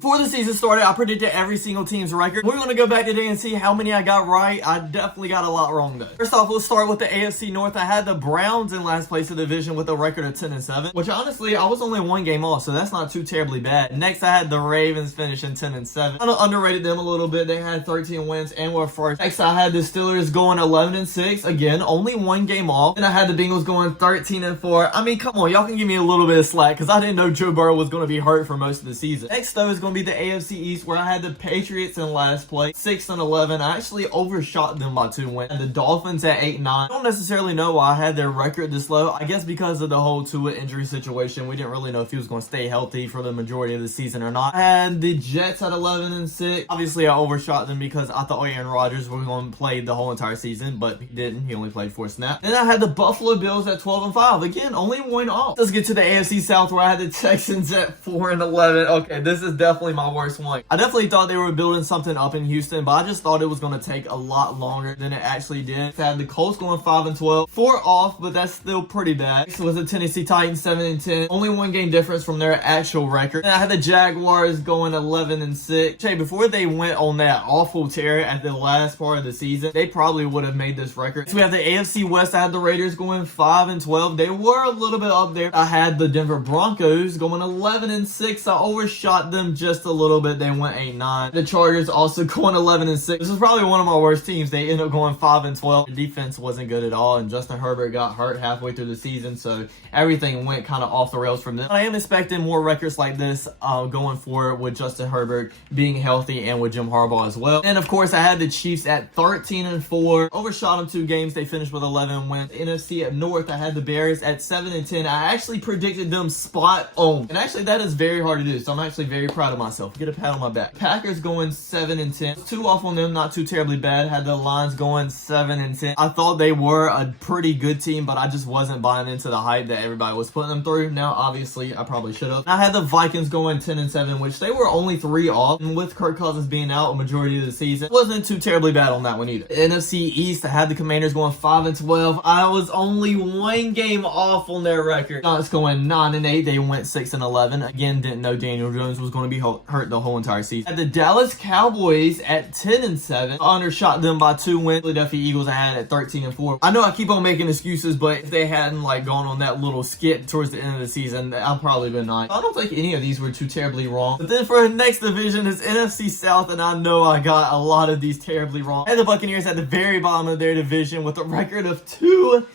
Before the season started, I predicted every single team's record. We're going to go back today and see how many I got right. I definitely got a lot wrong though. First off, let's start with the AFC North. I had the Browns in last place of the division with a record of 10-7, which honestly, I was only one game off, so that's not too terribly bad. Next, I had the Ravens finishing 10-7. Kind of underrated them a little bit. They had 13 wins and were first. Next, I had the Steelers going 11-6. Again, only one game off. Then I had the Bengals going 13-4. I mean, come on, y'all can give me a little bit of slack because I didn't know Joe Burrow was going to be hurt for most of the season. Next, though, is going to be the AFC East, where I had the Patriots in last place, 6-11. I actually overshot them by 2 wins. And the Dolphins at 8-9. I don't necessarily know why I had their record this low. I guess because of the whole Tua injury situation. We didn't really know if he was going to stay healthy for the majority of the season or not. I had the Jets at 11-6. Obviously, I overshot them because I thought Aaron Rodgers was going to play the whole entire season, but he didn't. He only played 4 snaps. Then I had the Buffalo Bills at 12-5. Again, only one off. Let's get to the AFC South, where I had the Texans at 4-11. Okay, this is definitely my worst one. I definitely thought they were building something up in Houston, but I just thought it was going to take a lot longer than it actually did. I had the Colts going 5-12. 4 off, but that's still pretty bad. Next was the Tennessee Titans 7-10. Only 1 game difference from their actual record. And I had the Jaguars going 11-6. Hey, before they went on that awful tear at the last part of the season, they probably would have made this record. So we have the AFC West. I had the Raiders going 5-12. They were a little bit up there. I had the Denver Broncos going 11-6. I overshot them just a little bit. They went 8-9. The Chargers also going 11-6. This is probably one of my worst teams. They ended up going 5-12. The defense wasn't good at all, and Justin Herbert got hurt halfway through the season, so everything went kind of off the rails from them. I am expecting more records like this going forward with Justin Herbert being healthy and with Jim Harbaugh as well. And of course, I had the Chiefs at 13-4. Overshot them 2 games. They finished with 11 wins. NFC at North, I had the Bears at 7-10. I actually predicted them spot on, and actually that is very hard to do, so I'm actually very proud of myself. Get a pat on my back. Packers going 7-10. 2 off on them, not too terribly bad. Had the Lions going 7-10. I thought they were a pretty good team, but I just wasn't buying into the hype that everybody was putting them through. Now, obviously, I probably should have. I had the Vikings going 10-7, which they were only 3 off, and with Kirk Cousins being out a majority of the season, wasn't too terribly bad on that one either. NFC East, I had the Commanders going 5-12. I was only 1 game off on their record. Now it's going 9-8. They went 6-11. Again, didn't know Daniel Jones was going to be hurt the whole entire season. At the Dallas Cowboys at 10-7. I undershot them by 2 wins. Philadelphia Eagles I had at 13-4. I know I keep on making excuses, but if they hadn't gone on that little skit towards the end of the season, I'd probably been 9. I don't think any of these were too terribly wrong. But then for the next division is NFC South, and I know I got a lot of these terribly wrong. And the Buccaneers at the very bottom of their division with a record of 2-15.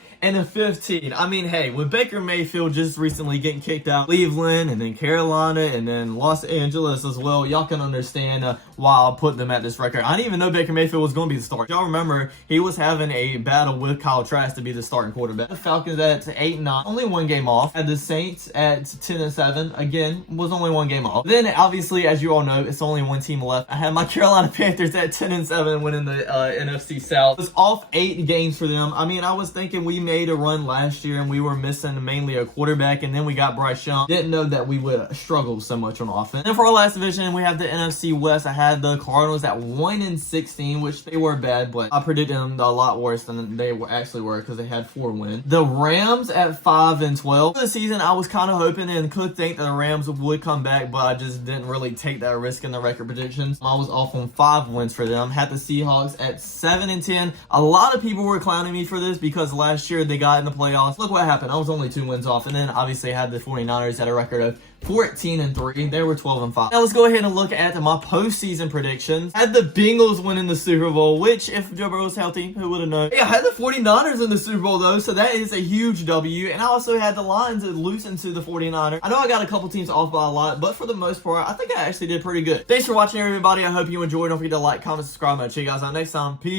I mean, hey, with Baker Mayfield just recently getting kicked out, Cleveland, and then Carolina, and then Los Angeles as well, y'all can understand why I put them at this record. I didn't even know Baker Mayfield was going to be the starter. Y'all remember, he was having a battle with Kyle Trask to be the starting quarterback. The Falcons at 8-9, only 1 game off. Had the Saints at 10-7, again, was only 1 game off. Then, obviously, as you all know, it's only 1 team left. I had my Carolina Panthers at 10-7, winning the NFC South. It was off 8 games for them. I mean, I was thinking we made a run last year and we were missing mainly a quarterback, and then we got Bryce Young. Didn't know that we would struggle so much on offense. And for our last division, we have the NFC West. I had the Cardinals at 1-16, which they were bad, but I predicted them a lot worse than they actually were because they had 4 wins. The Rams at 5-12. For the season, I was kind of hoping and could think that the Rams would come back, but I just didn't really take that risk in the record predictions. I was off on 5 wins for them. Had the Seahawks at 7-10. A lot of people were clowning me for this because last year they got in the playoffs. Look what happened. I was only 2 wins off, and then obviously I had the 49ers at a record of 14-3. They were 12-5. Now let's go ahead and look at my postseason predictions. I had the Bengals winning the Super Bowl, which if Joe Burrow was healthy, who would have known? Yeah, I had the 49ers in the Super Bowl though, so that is a huge W. And I also had the Lions losing to the 49ers. I know I got a couple teams off by a lot, but for the most part, I think I actually did pretty good. Thanks for watching, everybody. I hope you enjoyed. Don't forget to like, comment, subscribe. I'll check you guys out next time. Peace.